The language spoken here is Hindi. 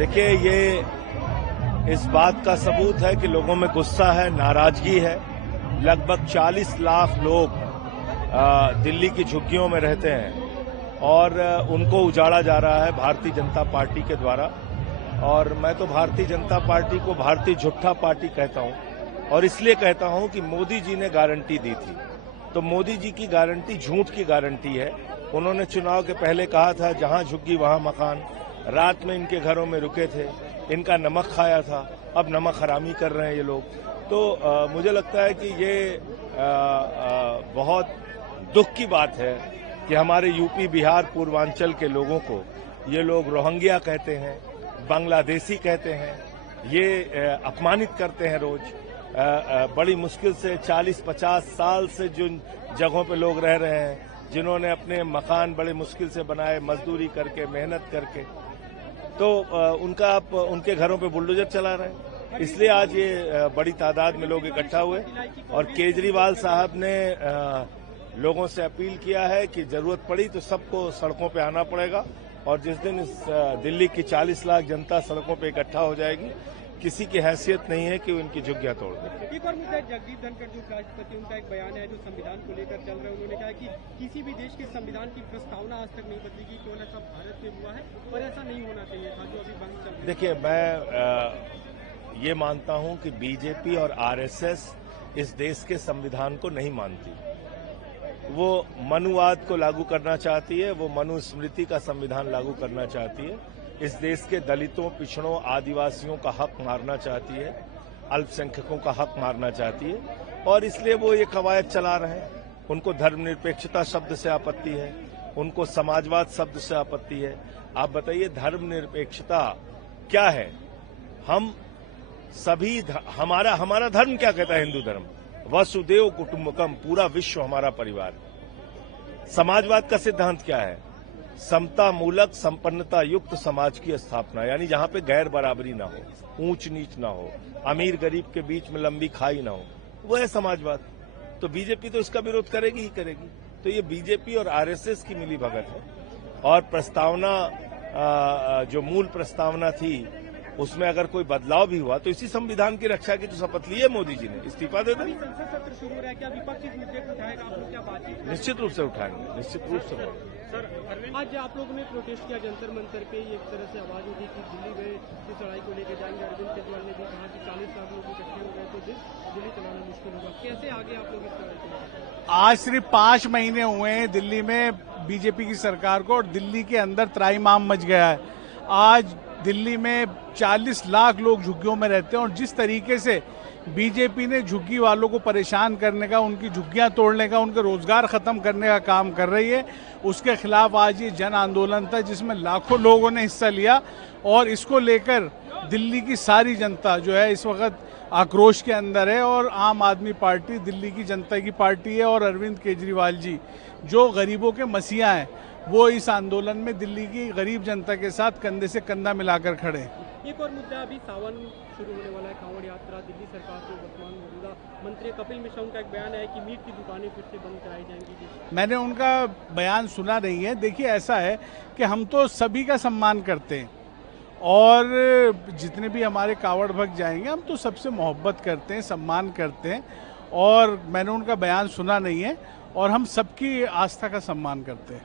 देखिए, ये इस बात का सबूत है कि लोगों में गुस्सा है, नाराजगी है। लगभग 40 लाख लोग दिल्ली की झुग्गियों में रहते हैं और उनको उजाड़ा जा रहा है भारतीय जनता पार्टी के द्वारा। और मैं तो भारतीय जनता पार्टी को भारतीय झूठा पार्टी कहता हूं, और इसलिए कहता हूं कि मोदी जी ने गारंटी दी थी, तो मोदी जी की गारंटी झूठ की गारंटी है। उन्होंने चुनाव के पहले कहा था जहां झुग्गी वहां मकान। रात में इनके घरों में रुके थे, इनका नमक खाया था, अब नमक हरामी कर रहे हैं ये लोग। तो मुझे लगता है कि ये बहुत दुख की बात है कि हमारे यूपी, बिहार, पूर्वांचल के लोगों को ये लोग रोहिंग्या कहते हैं, बांग्लादेशी कहते हैं, ये अपमानित करते हैं रोज। बड़ी मुश्किल से 40-50 साल से जिन जगहों पे लोग रह रहे हैं, जिन्होंने अपने मकान बड़े मुश्किल से बनाए, मजदूरी करके, मेहनत करके, तो उनके घरों पे बुलडोजर चला रहे हैं। इसलिए आज ये बड़ी तादाद में लोग इकट्ठा हुए और केजरीवाल साहब ने लोगों से अपील किया है कि जरूरत पड़ी तो सबको सड़कों पे आना पड़ेगा। और जिस दिन इस दिल्ली की 40 लाख जनता सड़कों पे इकट्ठा हो जाएगी, किसी की हैसियत नहीं है कि वो इनकी झुग्गियां तोड़ दें। एक और मुद्दा, जगदीप धनखड़ जो राष्ट्रपति, उनका एक बयान है जो संविधान को लेकर चल रहा है। उन्होंने कहा कि किसी भी देश के संविधान की प्रस्तावना आज तक नहीं बदलेगी, केवल ऐसा भारत में हुआ है और ऐसा नहीं होना चाहिए था जो अभी बंद चल रहा है। देखिए, मैं ये मानता हूं कि बीजेपी और आरएसएस इस देश के संविधान को नहीं मानती। वो मनुवाद को लागू करना चाहती है, वो मनुस्मृति का संविधान लागू करना चाहती है। इस देश के दलितों, पिछड़ों, आदिवासियों का हक मारना चाहती है, अल्पसंख्यकों का हक मारना चाहती है, और इसलिए वो ये कवायद चला रहे हैं। उनको धर्मनिरपेक्षता शब्द से आपत्ति है, उनको समाजवाद शब्द से आपत्ति है। आप बताइए, धर्मनिरपेक्षता क्या है? हम सभी हमारा धर्म क्या कहता है? हिंदू धर्म वसुदेव कुटुंबकम, पूरा विश्व हमारा परिवार। समाजवाद का सिद्धांत क्या है? समता मूलक, संपन्नता युक्त समाज की स्थापना, यानी जहां पे गैर बराबरी ना हो, ऊंच नीच ना हो, अमीर गरीब के बीच में लंबी खाई ना हो, वो है समाजवाद। तो बीजेपी तो इसका विरोध करेगी ही करेगी। तो ये बीजेपी और आरएसएस की मिली भगत है। और प्रस्तावना, जो मूल प्रस्तावना थी, उसमें अगर कोई बदलाव भी हुआ तो इसी संविधान की रक्षा की तो शपथ ली है मोदी जी ने, इस्तीफा दे दें। संसद सत्र शुरू हो रहा है, क्या विपक्ष इस मुद्दे को उठाएगा? आप लोग क्या बातचीत? निश्चित रूप से उठाएंगे, निश्चित रूप से। सर, आज आप लोगों ने प्रोटेस्ट किया जंतर मंतर पे, एक तरह से आवाज उठी कि दिल्ली में इस लड़ाई को लेकर जाएंगे। अरविंद केजरीवाल ने भी कहा कि 40 लाख लोग इकट्ठे हो गए तो दिल्ली चलाना मुश्किल होगा। कैसे आगे आप लोग इस लड़ाई को? आज सिर्फ 5 महीने हुए हैं दिल्ली में बीजेपी की सरकार को, और दिल्ली के अंदर त्राहिमाम मच गया है। आज दिल्ली में 40 लाख लोग झुग्गियों में रहते हैं, और जिस तरीके से बीजेपी ने झुग्गी वालों को परेशान करने का, उनकी झुग्गियां तोड़ने का, उनके रोजगार खत्म करने का काम कर रही है, उसके खिलाफ आज ये जन आंदोलन था जिसमें लाखों लोगों ने हिस्सा लिया। और इसको लेकर दिल्ली की सारी जनता जो है इस वक्त आक्रोश के अंदर है। और आम आदमी पार्टी दिल्ली की जनता की पार्टी है, और अरविंद केजरीवाल जी जो गरीबों के मसीहा हैं, वो इस आंदोलन में दिल्ली की गरीब जनता के साथ कंधे से कंधा मिलाकर खड़े हैं। एक और मुद्दा, अभी सावन शुरू होने वाला है, कांवड़ यात्रा। दिल्ली सरकार के वर्तमान मौजूदा मंत्री कपिल मिश्रा, उनका एक बयान है कि मीट की दुकानें फिर से बंद कराई जाएंगी। मैंने उनका बयान सुना नहीं है। देखिए, ऐसा है कि हम तो सभी का सम्मान करते हैं, और जितने भी हमारे कांवड़ भक्त जाएंगे, हम तो सबसे मोहब्बत करते हैं, सम्मान करते हैं, और मैंने उनका बयान सुना नहीं है, और हम सबकी आस्था का सम्मान करते हैं।